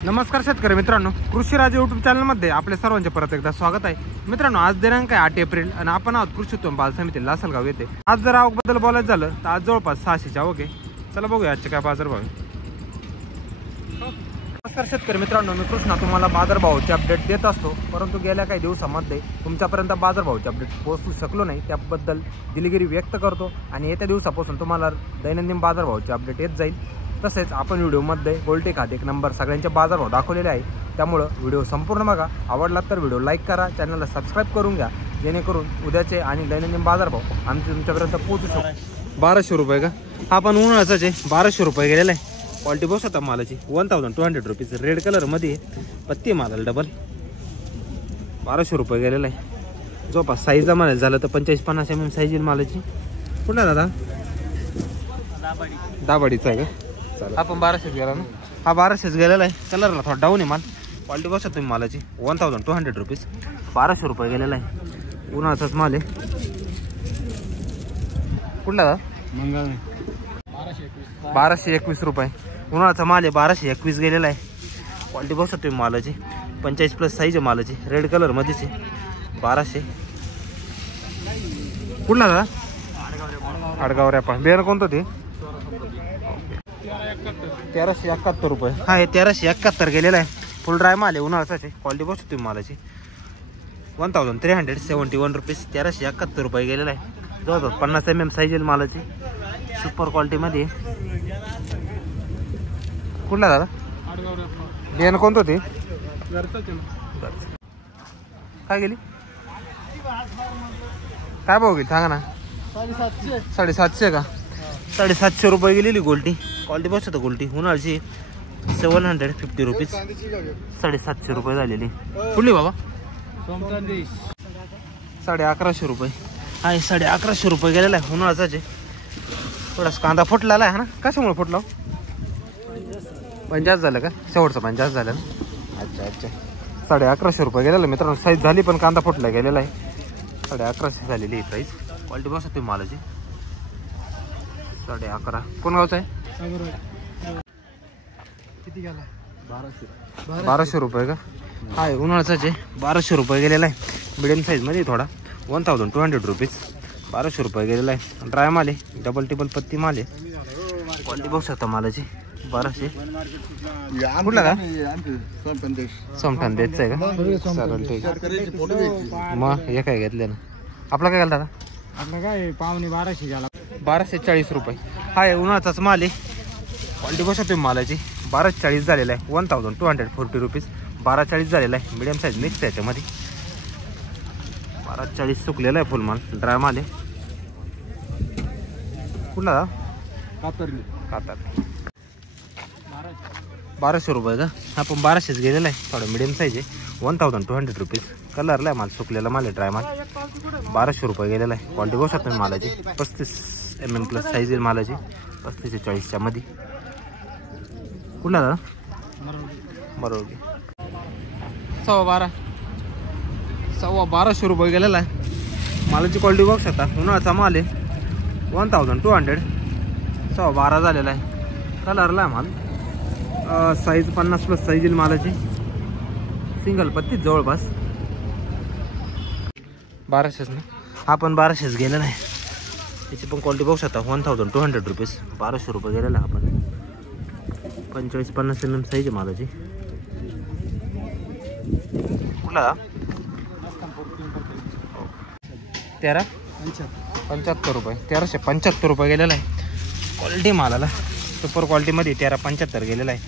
नमस्कार शेतकरी मित्रांनो, कृषी राज यूट्यूब चॅनलमध्ये आपले सर्वांचे परत एकदा स्वागत आहे. मित्रांनो, आज दिनांक आहे 8 एप्रिल आणि आपण आहोत कृषी उत्पन्न बाजार समिती लासलगाव येथे. आज जर आवकबद्दल बोलायचं झालं तर आज जवळपास 600ची आवक आहे. चला बघूया आजचे काय बाजारभाव आहे. नमस्कार शेतकरी मित्रांनो, मी कृष्णा तुम्हाला बाजारभावाची अपडेट देत असतो, परंतु गेल्या काही दिवसांमध्ये तुमच्यापर्यंत बाजारभावाची अपडेट पोहोचू शकलो नाही, त्याबद्दल दिलगिरी व्यक्त करतो. आणि येत्या दिवसापासून तुम्हाला दैनंदिन बाजारभावाची अपडेट येत जाईल. तसेच आपण व्हिडिओमध्ये गोल्टी खाते एक नंबर सगळ्यांचे बाजारभाव दाखवलेले आहे, त्यामुळे व्हिडिओ संपूर्ण बघा. आवडला तर व्हिडिओ लाईक करा, चॅनलला सबस्क्राईब करून घ्या, जेणेकरून उद्याचे आणि दैनंदिन बाजारभाव आमचे तुमच्यापर्यंत पोहोचू शकतो. 1200 रुपये का? हा पण उन्हाळ्याचाच आहे. 1200 रुपये गेलेला आहे. क्वालिटी बस होता मालाची 1200 रुपीज. रेड कलरमध्ये पत्ती मालाला डबल 1200 रुपये गेलेला आहे. जवळपास साईजला माल झालं तर 45-50 mm साईज येईल मालाची. कुठला दादा? दाबाडीचा आहे का? हा पण 1200 गेला ना. हा 1200 गेलेला आहे. कलरला थोडा डाऊन आहे माल. क्वालिटी बघा तुम्ही मालाची 1200 रुपीज. 1200 रुपये गेलेला आहे. उन्हाळ्याचाच माल आहे. कुठला? 1221 रुपये उन्हाळ्याचा माल आहे. 1221 गेलेला आहे. क्वालिटी बघा तुम्ही मालाची 45+ साईज आहे मालाची. रेड कलर मध्येच आहे. 1200. कुठला दादा? आडगाव रॅपा. बेर कोणतं ते? 1371 रुपये. हा हे 1371 गेलेला आहे. फुल ड्राय माल आहे. उन्हाळ्याचाच आहे. क्वालिटी बघा तुम्ही मालाची 1371 रुपीज. 1371 रुपये गेलेला आहे. जवळपास 50 mm साईज आहे मालाची. सुपर क्वालिटीमध्ये. कुठला दादा? बियाणं कोणतं ते? काय गेली? काय भाव गेली सांगा ना. 750 का? 750 रुपये गेलेली गोल्टी. क्वालिटी बघ होतं गोल्टी उन्हाळ्याची 750 रुपीज. 750 रुपये झालेली. कुठली बाबा? 1150 रुपये. हा 1150 रुपये गेलेला आहे. उन्हाळ्याचाच आहे. थोडासा कांदा फुटलेला आहे ना. कशामुळे फुटला? 50 झालं का? शेवटचं 50 झालं ना. अच्छा. 1150 रुपये गेलेला मित्रांनो. साईज झाली पण कांदा फुटला गेलेला आहे. 1150 झालेली आहे प्राईस. क्वालिटी बघा तुम्ही मालाची 11.5. कोण गावचा आहे? किती गेला? 1200 रुपये का? हा उन्हाळ्याचाच आहे. 1200 रुपये गेलेला आहे. मिडियम साईजमध्ये थोडा 1200 रुपीज. 1200 रुपये गेलेला आहे. ड्राय माल आहे. डबल टेबल पत्ती माल आहे. क्वालिटी बघू शकता मालाची 1200. कुठला का? समठान द्यायचं आहे का? चालेल ठीक आहे. मग हे काय घेतलं ना. आपला काय घालता? आपलं काय पावणे 1200 झाला. 1240 रुपये. हा आहे उन्हाळ्याचाच माल आहे. क्वालिटी बघा तुम्ही मालाची 1240 झालेला आहे. 1240 रुपीज. 1240 झालेला आहे. मिडियम साईज मिक्स आहे त्याच्यामध्ये. 1240 सुकलेला आहे. फुल माल ड्राय माल आहे. कुठला? कातर. 1200 रुपये का? हा पण 1200 गेलेला आहे. थोडा मिडियम साईज आहे. 1200 रुपीज. कलरला आहे माल. सुकलेला माल आहे. ड्राय माल 1200 रुपये गेलेला आहे. क्वालिटी बघू शकता मालाची 35 mm प्लस साईज आहे मालाची. 35 ते 40च्या मध्ये. कुठला दादा? बरोबर. 1200 रुपये गेलेला आहे. मालाची क्वालिटी बघू शकता. उन्हाळ्याचा माल आहे. 1200. 12 झालेला आहे. कलरला आहे माल. साईज 50+ साईज आहे मालाची. सिंगल पत्तीच जवळपास 1200 ना. हा पण 1200 गेलेला आहे. त्याची पण क्वालिटी बघू शकता 1200 रुपीज. 1200 रुपये गेलेला आहे. आपण 45-50 mm साईज आहे मालाची. कुठला? 1375 रुपये. 1375 रुपये गेलेला आहे. क्वालिटी मालाला सुपर क्वालिटीमध्ये 1375 गेलेला आहे.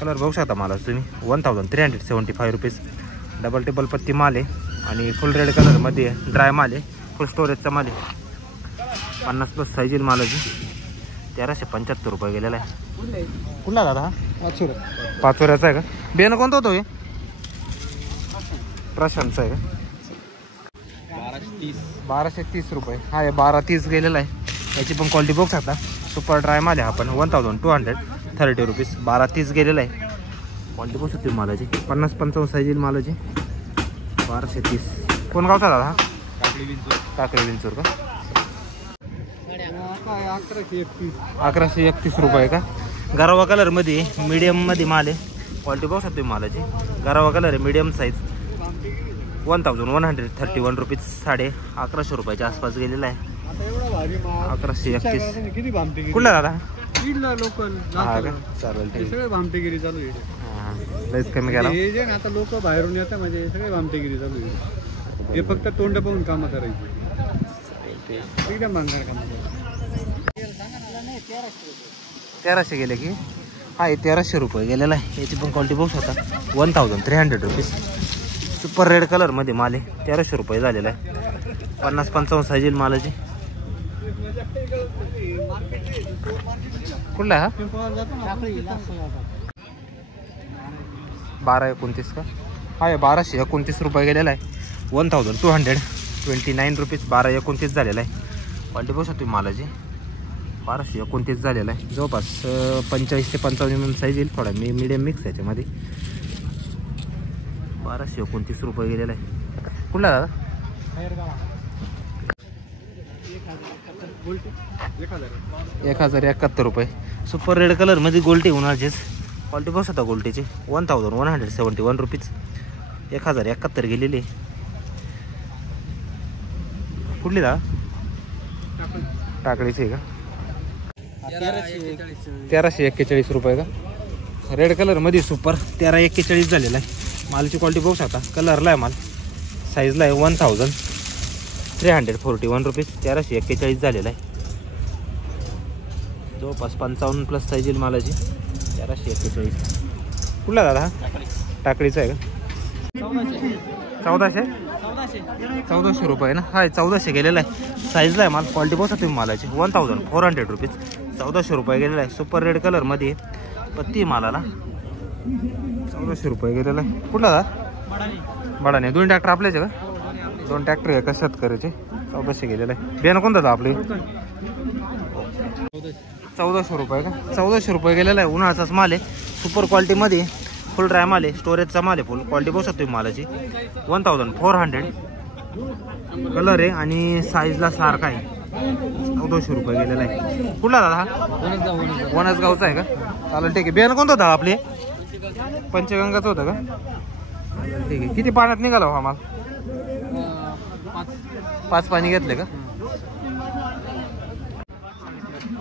कलर बघू शकता माला तुम्ही 1375 रुपीज. डबल टेबल पत्ती माल आहे आणि फुल रेड कलरमध्ये ड्राय माल आहे. फुल स्टोरेजचा माल आहे. 50+ साईज येईल मालाची. 1375 रुपये गेलेला आहे. कुठला दादा? हा पाचोऱ्याचा आहे का? बियाणं कोणतं होतं हे? प्रशांतचा आहे का? 1230 रुपये. हा हे 1230 गेलेला आहे. याची पण क्वालिटी बघू शकता. सुपर ड्राय माल आहे. आपण 1230 रुपीज. 1230 गेलेला आहे. क्वालिटी बघू शकते मालाची 50-55 साईज येईल मालाची. 1230. कोण गावचा दादा? टाकळी विंचूर का? 1131 रुपये का? गरवा कलर मध्ये मीडियम मध्ये माल आहे. क्वालिटी बघू शकतो तुम्ही मालाची. गरावा कलर आहे, मीडियम साईज. 1131 रुपीज, 1150 रुपयाच्या आसपास गेलेला आहे. 1131. किती भामटेगिरी कुठला दादा? लोकल चालेल ठीक सगळे भामटेगिरी चालू आहे. आहे. लयच कमी केला. हे जे आता लोक बाहेरून येतात म्हणजे सगळे भामटेगिरी चालू आहे. हे फक्त तोंड पाहून कामं करायची. एकदम भांगार काम. 1300 गेले की हा 1300 रुपये गेलेला आहे. याची पण क्वालिटी बघू शकता. 1300 रुपीज. सुपर रेड कलर मध्ये माल आहे. 1300 रुपये झालेला आहे. 50-55 साईज येईल मालाची. कुठला हा? 1229 का? हा 1229 रुपये गेलेला आहे. 1229 रुपीज. 1229 झालेला आहे. क्वालिटी बघू शकतो मालाची. 1229 झालेला आहे. जवळपास 45 ते 55 साईज येईल. थोडा मीडियम मिक्स याच्यामध्ये. 1229 रुपये गेलेला आहे. कुठला दादा? 1071 रुपये. सुपर रेड कलर मध्ये गोल्टी उन्हाळ्याचेच. क्वालिटी बघू शकता गोल्टीची. 1171 रुपीज. 1071 गेलेली. कुठली दादा? टाकळीची आहे का? 1341 रुपये का? रेड कलर मध्ये सुपर 1341 झालेला आहे. मालची क्वालिटी बघू शकता. कलरला आहे माल. साईजला आहे 1341 रुपीज. 1341 झालेला आहे. जवळपास 55+ साईज येईल मालाची. 1341. कुठला दादा हा? टाकळीचा आहे का? 1400 रुपये ना? हा 1400 गेलेला आहे. साईजला आहे माल. क्वालिटी बघू शकता तुम्ही मालाची. 1400 रुपीज. 1400 रुपये गेलेला आहे. सुपर रेड कलर मध्ये पत्ती मालाला. 1400 रुपये गेलेला आहे. कुठला दादा? बडाने. 2 ट्रॅक्टर आपल्याचे का? 2 ट्रॅक्टर आहे का शेतकऱ्याचे? 1400 गेलेला आहे. बियाणं कोणतं दादा आपले? 1400 रुपये का? 1400 रुपये गेलेला आहे. उन्हाळ्याचाच माल आहे. सुपर क्वालिटीमध्ये फुल ड्राय माल आहे. स्टोरेजचा माल आहे. फुल क्वालिटी बघू शकतो मालाची. 1400 कलर आहे आणि साईजला सारखा आहे. 1400 रुपये गेलेला आहे. कुठला दादा हा? वनसगावचा आहे का? चालेल ठीक आहे. बियाणं कोणतं होतं आपले? पंचगंगाचं होतं का? ठीक आहे. किती पाण्यात निघाला हा माल? 5 पाणी घेतले का?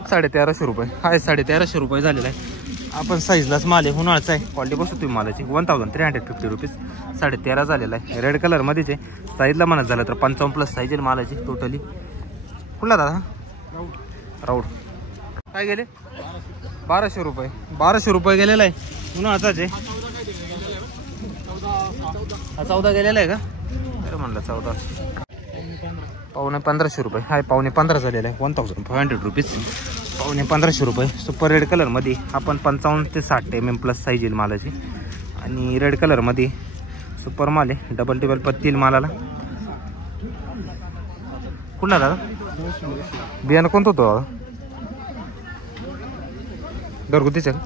1350 रुपये. हा 1350 रुपये झालेला आहे. आपण साईजलाच माल आहे. उन्हाळ्याचा आहे. क्वालिटी बघू तुम्ही मालाची. 1350 रुपीज. 13.5 झालेला आहे. रेड कलर मध्येच आहे. साईजला म्हणत झालं तर 55+ साईज आहे मालाची टोटली. कुठला दादा? राऊड. काय गेले? 1200 रुपये. 1200 रुपये गेलेला आहे. उन्हाळ्याचाच आहे. 14 गेलेला आहे का? तर म्हणलं 14. 1500 रुपये. हाय 15.5 झालेला आहे. 1500 रुपीज. 1500 रुपये. सुपर रेड कलर मध्ये आपण 55 ते 60 mm+ साईज येईल मालाची. आणि रेड कलर मध्ये सुपर माल आहे. डबल टेबल पत्ती येईल मालाला. कुठला दादा? बियाणं कोणतं होतं दादा? घरगुतीचं का?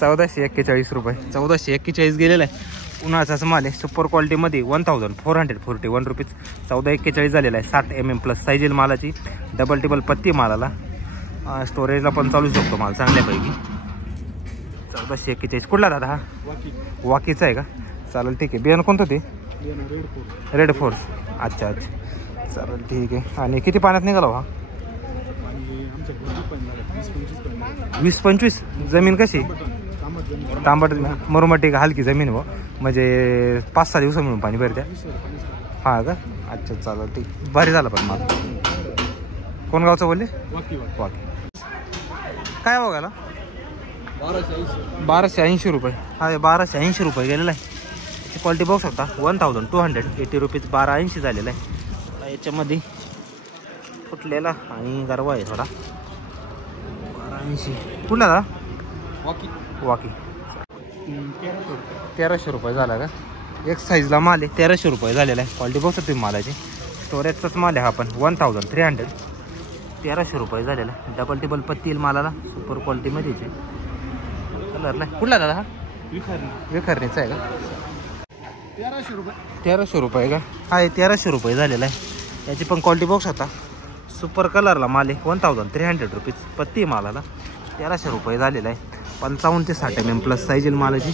1441 रुपये. 1441 गेलेला आहे. उन्हाळ्याचाच माल आहे. Super क्वालिटीमध्ये 1441 rupees. 1441 झालेला आहे. 60 mm+ साईज येईल मालाची. डबल टेबल पत्ती मालाला. स्टोरेजला पण चालू शकतो माल चांगल्यापैकी. 1441. कुठला दादा हा? वाकीचा आहे का? चालेल ठीक आहे. बियाणं कोणतं ते? Red force. अच्छा. चालेल ठीक आहे. आणि किती पाण्यात निघाला हा? 20-25. जमीन कशी? तांबट मरुमटी का? हलकी जमीन हो. म्हणजे 5-6 दिवस मिळून पाणी भरत्या. हा का? अच्छा चालेल ठीक. भारी झालं पण माल. कोण गावचं बोलले? वाकी. काय बघायला? 1280 रुपये. हा 1280 रुपये गेलेला आहे. क्वालिटी बघू शकता. 1280 रुपीज. 1280 झालेला आहे. याच्यामध्ये फुटलेला आणि गरवा आहे थोडा. 1280. कुठला दादा? वाकी. 1300 रुपये झाला का? एक साईजला माल आहे. 1300 रुपये झालेला आहे. क्वालिटी बघू शकतो तुम्ही मालाची. स्टोरेजचाच माल आहे हा पण. 1300. 1300 रुपये झालेला. डबल टेबल पत्ती येईल मालाला. सुपर क्वालिटीमध्येच आहे. कलरला. कुठला दादा हा? विखरणीचा आहे का? 1300 रुपये का? हा 1300 रुपये झालेला आहे. याची पण क्वालिटी बघू शकता. सुपर कलरला माल आहे. 1300 रुपीज. पत्ती मालाला. 1300 रुपये झालेला आहे. 55 ते 60 mm प्लस साईज येईल मालाची.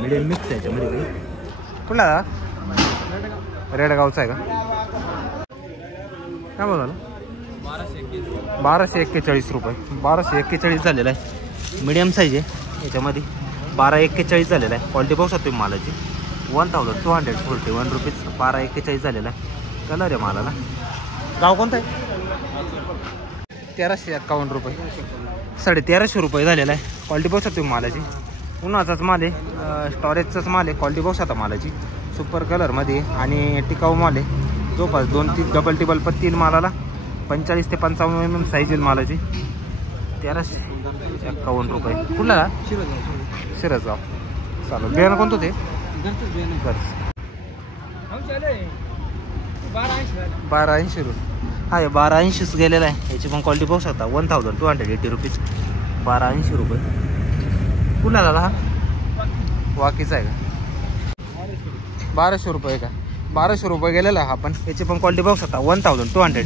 मिडियम मिक्स आहे याच्यामध्ये काही. कुठला रेडगावचा आहे का? काय बोलाल? 1241 रुपये. 1241 झालेला आहे. मिडियम साईज आहे याच्यामध्ये. 1241 झालेला आहे. क्वालिटी पाहू शकतो तुम्ही मालाची. 1241 रुपीज. 1241 झालेला आहे. कलर आहे मालाला. गाव कोणतं आहे? 1351 रुपये. 1350 रुपये झालेला आहे. क्वालिटी पाहू शकतो तुम्ही मालाची. उन्हाचाच माल आहे. स्टोरेजचाच माल आहे. क्वालिटी पाहू शकता मालाची. सुपर कलरमध्ये आणि टिकाऊ माल आहे. जवळपास 2-3 डबल टिबल पत्ती मालाला. 45 ते 55 mm साईज येईल मालाची. 1351 रुपये. कुठला? शिरसगाव. चालेल. बियाणं कोणतं ते? 1280 रुपये. हा 1280 गेलेला आहे. याची पण क्वालिटी पाहू शकता. 1280 रुपीज. 1280 रुपये. कुठला दादा? हा वाकीचा आहे का? 1200 रुपये का? 1200 रुपये गेलेला हा पण. याची पण क्वालिटी पाहू शकता. 1200.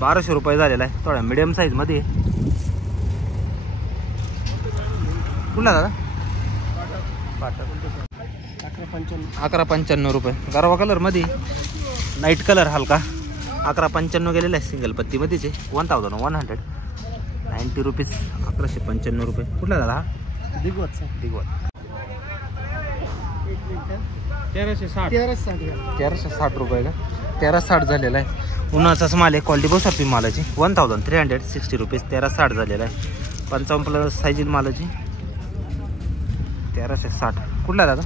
1200 रुपये झालेला आहे. थोडा मिडियम साईजमध्ये. कुठला दादा? 1155 रुपये. गरवा कलरमध्ये लाईट कलर हलका. 1155 गेलेला आहे. सिंगल पत्तीमध्येच. 1190 रुपीज. 1155 रुपये. कुठला दादा? दिगवत. 1360 रुपये का? 1360 झालेला आहे. उन्हाचाच माल आहे. क्वालिटी बघू शकतो मालाची. 1360 रुपीज. 1360 झालेला आहे. 55 प्लस साईज मालाची. 1360. कुठला दादा?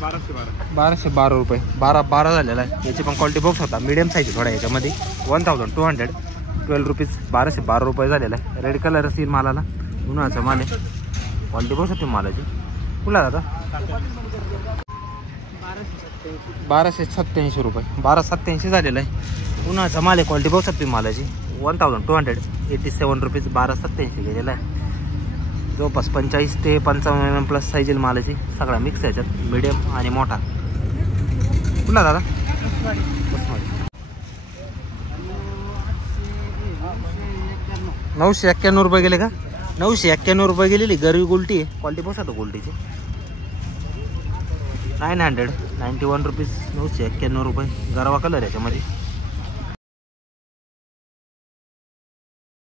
1212 रुपये. 12 झालेला आहे. याची पण क्वालिटी बघू शकता. मीडियम साईज थोडा याच्यामध्ये. 1212 रुपीज. 1212 रुपये झालेला आहे. रेड कलर असेल मालाला. उन्हाचा माल आहे. क्वालिटी बघू शकतो मालाची. कुठला दादा? 1287 रुपये. 1287 झालेला आहे. उन्हाचा माल आहे. क्वालिटी बघू शकतो मालाची. 1287 रुपीज. 1287 गेलेला आहे. जवळपास 45 ते 55 mm प्लस साईज मालाची. सगळा मिक्स आहे याच्यात. मिडियम आणि मोठा. कुठला दादा? 991 रुपये गेले का? 991 रुपये गेलेली. गरवी गोल्टी आहे. क्वालिटी बघू शकतो गोल्टीची. 991 रुपीज. 991 रुपये. गरवा कलर याच्यामध्ये.